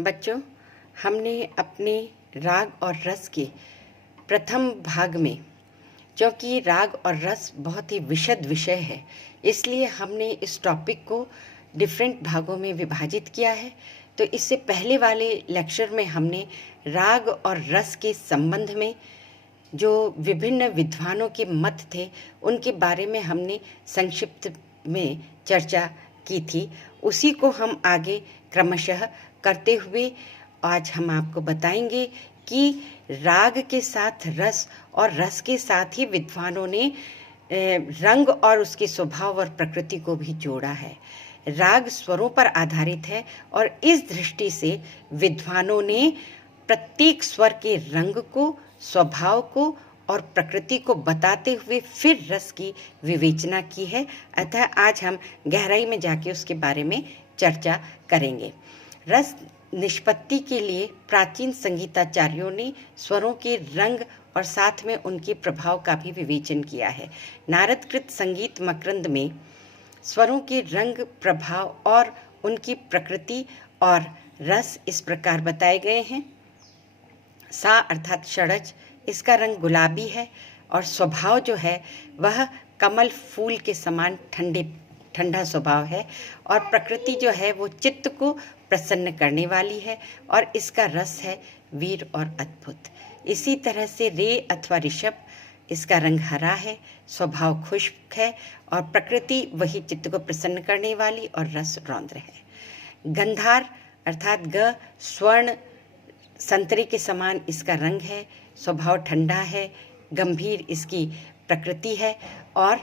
बच्चों, हमने अपने राग और रस के प्रथम भाग में, क्योंकि राग और रस बहुत ही विशद विषय है, इसलिए हमने इस टॉपिक को डिफरेंट भागों में विभाजित किया है। तो इससे पहले वाले लेक्चर में हमने राग और रस के संबंध में जो विभिन्न विद्वानों के मत थे उनके बारे में हमने संक्षिप्त में चर्चा की थी। उसी को हम आगे क्रमशः करते हुए आज हम आपको बताएंगे कि राग के साथ रस और रस के साथ ही विद्वानों ने रंग और उसके स्वभाव और प्रकृति को भी जोड़ा है। राग स्वरों पर आधारित है और इस दृष्टि से विद्वानों ने प्रत्येक स्वर के रंग को, स्वभाव को और प्रकृति को बताते हुए फिर रस की विवेचना की है। अतः आज हम गहराई में जाके उसके बारे में चर्चा करेंगे। रस निष्पत्ति के लिए प्राचीन संगीताचार्यों ने स्वरों के रंग और साथ में उनके प्रभाव का भी विवेचन किया है। नारदकृत संगीत मकरंद में स्वरों के रंग, प्रभाव और उनकी प्रकृति और रस इस प्रकार बताए गए हैं। सा अर्थात षडज, इसका रंग गुलाबी है और स्वभाव जो है वह कमल फूल के समान ठंडा स्वभाव है और प्रकृति जो है वो चित्त को प्रसन्न करने वाली है और इसका रस है वीर और अद्भुत। इसी तरह से रे अथवा ऋषभ, इसका रंग हरा है, स्वभाव खुश्क है और प्रकृति वही चित्त को प्रसन्न करने वाली और रस रौद्र है। गंधार अर्थात ग, स्वर्ण संतरे के समान इसका रंग है, स्वभाव ठंडा है, गंभीर इसकी प्रकृति है और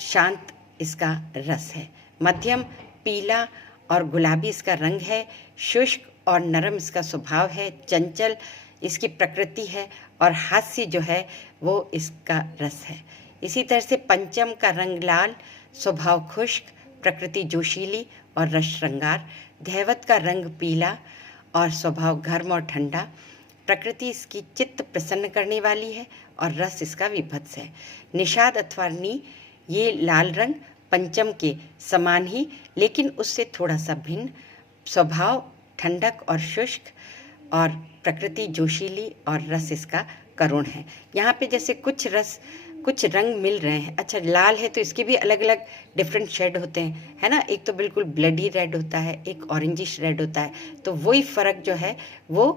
शांत इसका रस है। मध्यम पीला और गुलाबी इसका रंग है, शुष्क और नरम इसका स्वभाव है, चंचल इसकी प्रकृति है और हास्य जो है वो इसका रस है। इसी तरह से पंचम का रंग लाल, स्वभाव खुश्क, प्रकृति जोशीली और रस श्रृंगार। धैवत का रंग पीला और स्वभाव गर्म और ठंडा, प्रकृति इसकी चित्त प्रसन्न करने वाली है और रस इसका विभत्स है। निषाद अथवा नी, ये लाल रंग पंचम के समान ही लेकिन उससे थोड़ा सा भिन्न, स्वभाव ठंडक और शुष्क और प्रकृति जोशीली और रस इसका करुण है। यहाँ पे जैसे कुछ रंग मिल रहे हैं। अच्छा, लाल है तो इसके भी अलग अलग डिफरेंट शेड होते हैं, है ना। एक तो बिल्कुल ब्लडी रेड होता है, एक ऑरेंजिश रेड होता है। तो वही फर्क जो है वो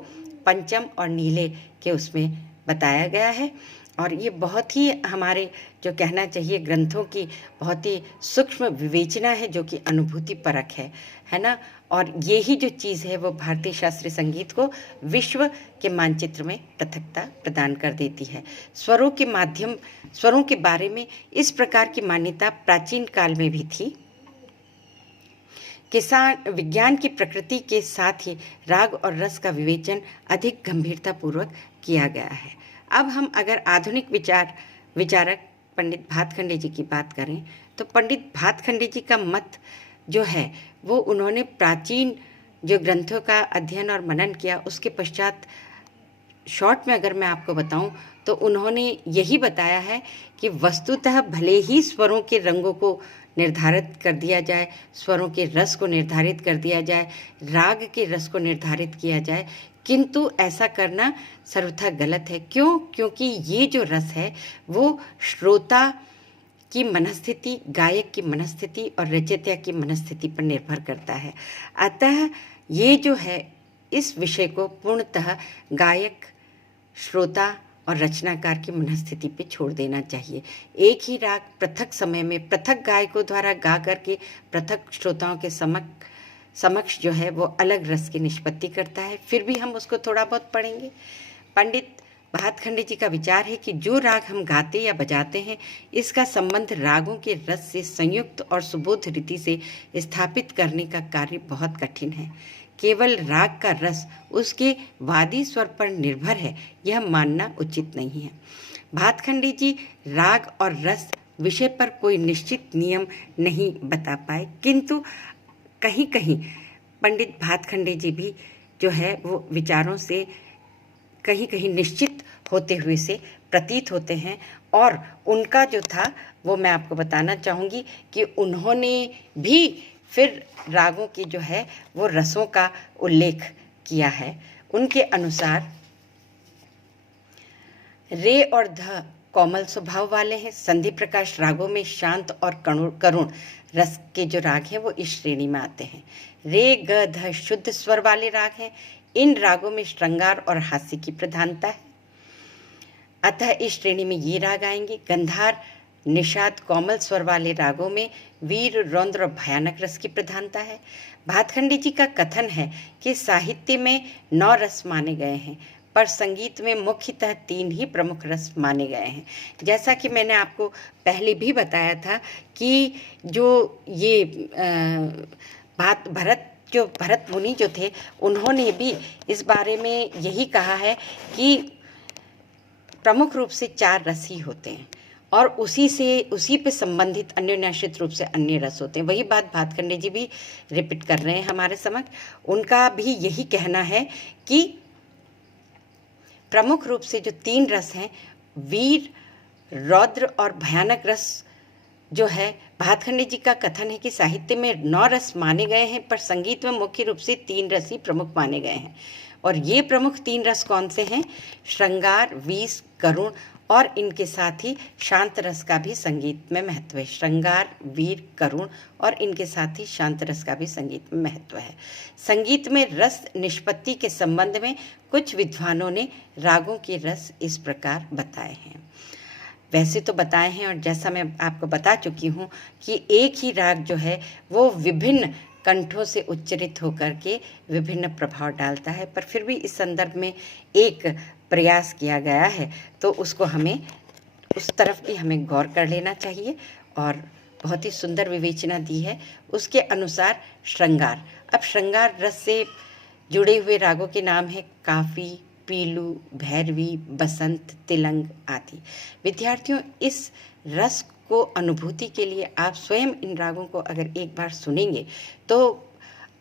पंचम और नीले के उसमें बताया गया है। और ये बहुत ही हमारे जो कहना चाहिए ग्रंथों की बहुत ही सूक्ष्म विवेचना है जो कि अनुभूति परक है ना। और यही जो चीज़ है वो भारतीय शास्त्रीय संगीत को विश्व के मानचित्र में पृथकता प्रदान कर देती है। स्वरों के बारे में इस प्रकार की मान्यता प्राचीन काल में भी थी। विज्ञान की प्रकृति के साथ ही राग और रस का विवेचन अधिक गंभीरतापूर्वक किया गया है। अब हम अगर आधुनिक विचारक पंडित भातखंडे जी की बात करें तो पंडित भातखंडे जी का मत जो है वो उन्होंने प्राचीन जो ग्रंथों का अध्ययन और मनन किया, उसके पश्चात शॉर्ट में अगर मैं आपको बताऊं तो उन्होंने यही बताया है कि वस्तुतः भले ही स्वरों के रंगों को निर्धारित कर दिया जाए, स्वरों के रस को निर्धारित कर दिया जाए, राग के रस को निर्धारित किया जाए, किंतु ऐसा करना सर्वथा गलत है। क्यों? क्योंकि ये जो रस है वो श्रोता की मनस्थिति, गायक की मनस्थिति और रचयिता की मनस्थिति पर निर्भर करता है। अतः ये जो है इस विषय को पूर्णतः गायक, श्रोता और रचनाकार की मनस्थिति पे छोड़ देना चाहिए। एक ही राग पृथक समय में पृथक गायकों द्वारा गा करके पृथक श्रोताओं के समक्ष जो है वो अलग रस की निष्पत्ति करता है। फिर भी हम उसको थोड़ा बहुत पढ़ेंगे। पंडित भातखंडे जी का विचार है कि जो राग हम गाते या बजाते हैं इसका संबंध रागों के रस से संयुक्त और सुबोध रीति से स्थापित करने का कार्य बहुत कठिन है। केवल राग का रस उसके वादी स्वर पर निर्भर है यह मानना उचित नहीं है। भातखंडे जी राग और रस विषय पर कोई निश्चित नियम नहीं बता पाए, किंतु कहीं कहीं पंडित भातखंडे जी भी जो है वो विचारों से कहीं कहीं निश्चित होते हुए से प्रतीत होते हैं। और उनका जो था वो मैं आपको बताना चाहूँगी कि उन्होंने भी फिर रागों की जो है वो रसों का उल्लेख किया है उनके अनुसार रे और ध कोमल स्वभाव वाले हैं। संधि प्रकाश रागों में शांत और करुण रस के जो राग हैं वो इस श्रेणी में आते हैं। रे ग ध शुद्ध स्वर वाले राग हैं। इन रागों में श्रृंगार और हास्य की प्रधानता है, अतः इस श्रेणी में ये राग आएंगे। गंधार निषाद कोमल स्वर वाले रागों में वीर रौद्र और भयानक रस की प्रधानता है। भातखंडे जी का कथन है कि साहित्य में 9 रस माने गए हैं, पर संगीत में मुख्यतः 3 ही प्रमुख रस माने गए हैं। जैसा कि मैंने आपको पहले भी बताया था कि जो ये भरत मुनि जो थे उन्होंने भी इस बारे में यही कहा है कि प्रमुख रूप से 4 रस ही होते हैं और उसी पे संबंधित अन्योन्याश्रित रूप से अन्य रस होते हैं। वही बात भातखंडे जी भी रिपीट कर रहे हैं हमारे समक्ष। उनका भी यही कहना है कि प्रमुख रूप से जो 3 रस हैं, वीर रौद्र और भयानक रस जो है, भातखंडे जी का कथन है कि साहित्य में 9 रस माने गए हैं, पर संगीत में मुख्य रूप से 3 रस ही प्रमुख माने गए हैं। और ये प्रमुख 3 रस कौन से हैं? श्रृंगार, वीर, करुण और इनके साथ ही शांत रस का भी संगीत में महत्व है। श्रृंगार, वीर, करुण और इनके साथ ही शांत रस का भी संगीत में महत्व है। संगीत में रस निष्पत्ति के संबंध में कुछ विद्वानों ने रागों के रस इस प्रकार बताए हैं। वैसे तो बताए हैं, और जैसा मैं आपको बता चुकी हूँ कि एक ही राग जो है वो विभिन्न कंठों से उच्चरित होकर के विभिन्न प्रभाव डालता है, पर फिर भी इस संदर्भ में एक प्रयास किया गया है तो उसको हमें उस तरफ भी हमें गौर कर लेना चाहिए। और बहुत ही सुंदर विवेचना दी है उसके अनुसार श्रृंगार। अब श्रृंगार रस से जुड़े हुए रागों के नाम है काफी, पीलू, भैरवी, बसंत, तिलंग आदि। विद्यार्थियों, इस रस को अनुभूति के लिए आप स्वयं इन रागों को अगर एक बार सुनेंगे तो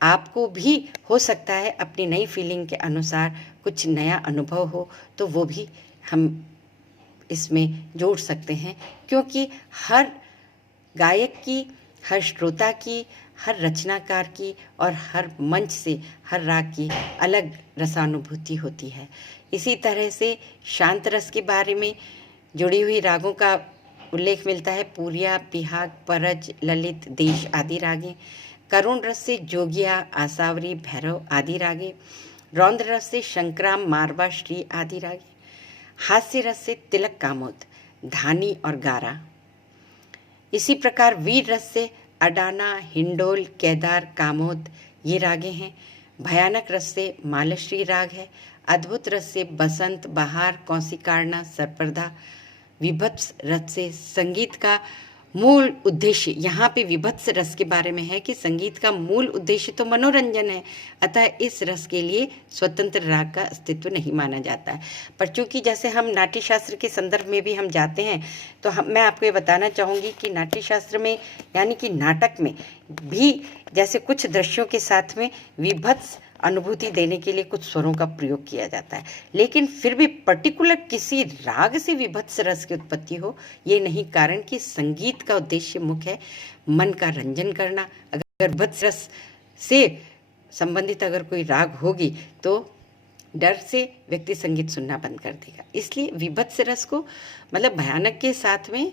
आपको भी हो सकता है अपनी नई फीलिंग के अनुसार कुछ नया अनुभव हो, तो वो भी हम इसमें जोड़ सकते हैं, क्योंकि हर गायक की, हर श्रोता की, हर रचनाकार की और हर मंच से हर राग की अलग रसानुभूति होती है। इसी तरह से शांत रस के बारे में जुड़ी हुई रागों का उल्लेख मिलता है। पूरिया, बिहाग, परज, ललित, देश आदि रागें। करुण रस से जोगिया, आसावरी, भैरव आदि रागें। रौद्र रस से शंकराम, मारवा, श्री आदि रागें। हास्य रस से तिलक, कामोद, धानी और गारा। इसी प्रकार वीर रस से अडाना, हिंडोल, केदार, कामोद ये रागें हैं। भयानक रस से मालश्री राग है। अद्भुत रस से बसंत, बहार, कौशिकार्णा, सरपर्दा। विभत्स रस से संगीत का मूल उद्देश्य, यहाँ पे विभत्स रस के बारे में है कि संगीत का मूल उद्देश्य तो मनोरंजन है, अतः इस रस के लिए स्वतंत्र राग का अस्तित्व नहीं माना जाता है। पर चूंकि जैसे हम नाट्यशास्त्र के संदर्भ में भी हम जाते हैं तो मैं आपको ये बताना चाहूँगी कि नाट्यशास्त्र में यानी कि नाटक में भी जैसे कुछ दृश्यों के साथ में विभत्स अनुभूति देने के लिए कुछ स्वरों का प्रयोग किया जाता है, लेकिन फिर भी पर्टिकुलर किसी राग से विभत्स रस की उत्पत्ति हो ये नहीं, कारण कि संगीत का उद्देश्य मुख्य है मन का रंजन करना। अगर विभत्स रस से संबंधित अगर कोई राग होगी तो डर से व्यक्ति संगीत सुनना बंद कर देगा। इसलिए विभत्स रस को मतलब भयानक के साथ में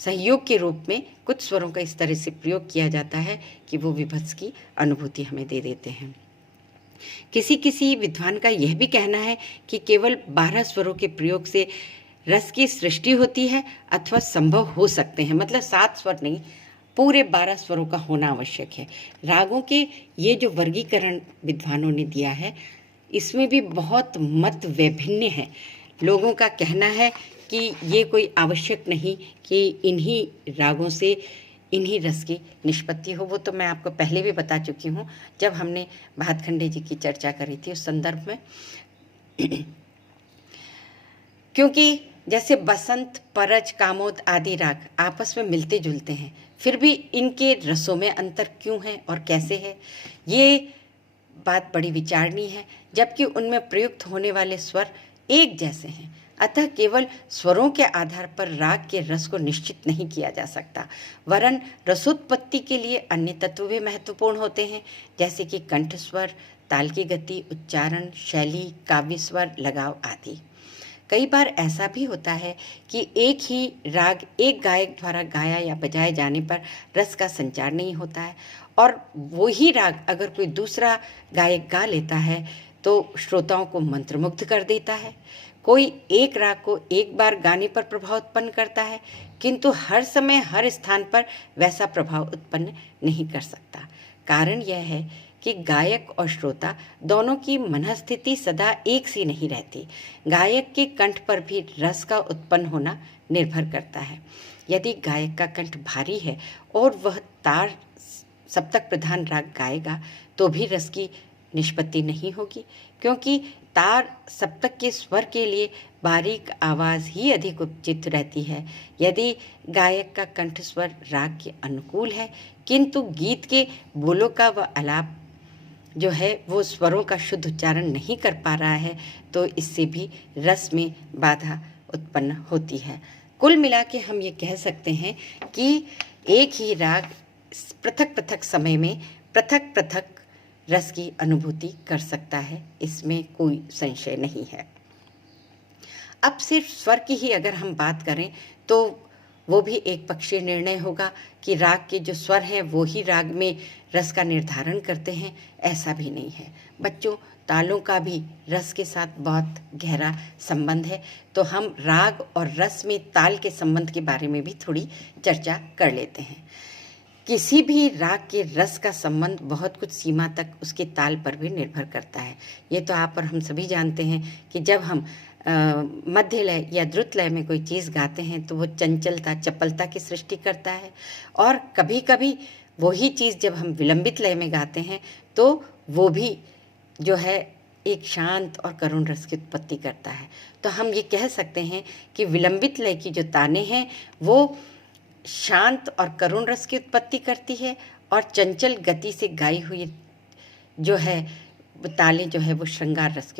सहयोग के रूप में कुछ स्वरों का इस तरह से प्रयोग किया जाता है कि वो विभत्स की अनुभूति हमें दे देते हैं। किसी विद्वान का यह भी कहना है कि केवल 12 स्वरों के प्रयोग से रस की सृष्टि होती है अथवा संभव हो सकते हैं, मतलब 7 स्वर नहीं, पूरे 12 स्वरों का होना आवश्यक है। रागों के ये जो वर्गीकरण विद्वानों ने दिया है इसमें भी बहुत मत वैभिन्न है। लोगों का कहना है कि ये कोई आवश्यक नहीं कि इन्हीं रागों से इन्हीं रस की निष्पत्ति हो। वो तो मैं आपको पहले भी बता चुकी हूँ जब हमने भातखंडे जी की चर्चा करी थी उस संदर्भ में। क्योंकि जैसे बसंत, परज, कामोद आदि राग आपस में मिलते जुलते हैं, फिर भी इनके रसों में अंतर क्यों है और कैसे है, ये बात बड़ी विचारणीय है। जबकि उनमें प्रयुक्त होने वाले स्वर एक जैसे हैं, अतः केवल स्वरों के आधार पर राग के रस को निश्चित नहीं किया जा सकता, वरन रसोत्पत्ति के लिए अन्य तत्व भी महत्वपूर्ण होते हैं, जैसे कि कंठ स्वर, ताल की गति, उच्चारण, शैली, काव्य स्वर, लगाव आदि। कई बार ऐसा भी होता है कि एक ही राग एक गायक द्वारा गाया या बजाए जाने पर रस का संचार नहीं होता है, और वही राग अगर कोई दूसरा गायक गा लेता है तो श्रोताओं को मंत्रमुग्ध कर देता है। कोई एक राग को एक बार गाने पर प्रभाव उत्पन्न करता है, किंतु हर समय हर स्थान पर वैसा प्रभाव उत्पन्न नहीं कर सकता। कारण यह है कि गायक और श्रोता दोनों की मनस्थिति सदा एक सी नहीं रहती। गायक के कंठ पर भी रस का उत्पन्न होना निर्भर करता है। यदि गायक का कंठ भारी है और वह तार सप्तक प्रधान राग गाएगा तो भी रस की निष्पत्ति नहीं होगी, क्योंकि तार सप्तक के स्वर के लिए बारीक आवाज़ ही अधिक उचित रहती है। यदि गायक का कंठ स्वर राग के अनुकूल है किंतु गीत के बोलों का व आलाप जो है वो स्वरों का शुद्ध उच्चारण नहीं कर पा रहा है तो इससे भी रस में बाधा उत्पन्न होती है। कुल मिला के हम ये कह सकते हैं कि एक ही राग पृथक पृथक समय में पृथक पृथक रस की अनुभूति कर सकता है, इसमें कोई संशय नहीं है। अब सिर्फ स्वर की ही अगर हम बात करें तो वो भी एक पक्षीय निर्णय होगा कि राग के जो स्वर हैं वो ही राग में रस का निर्धारण करते हैं, ऐसा भी नहीं है। बच्चों, तालों का भी रस के साथ बहुत गहरा संबंध है, तो हम राग और रस में ताल के संबंध के बारे में भी थोड़ी चर्चा कर लेते हैं। किसी भी राग के रस का संबंध बहुत कुछ सीमा तक उसके ताल पर भी निर्भर करता है। ये तो आप और हम सभी जानते हैं कि जब हम मध्य लय या द्रुत लय में कोई चीज़ गाते हैं तो वो चंचलता, चपलता की सृष्टि करता है, और कभी कभी वही चीज़ जब हम विलंबित लय में गाते हैं तो वो भी जो है एक शांत और करुण रस की उत्पत्ति करता है। तो हम ये कह सकते हैं कि विलंबित लय की जो ताने हैं वो शांत और करुण रस की उत्पत्ति करती है, और चंचल गति से गाई हुई जो है तालें जो है वो श्रृंगार रस की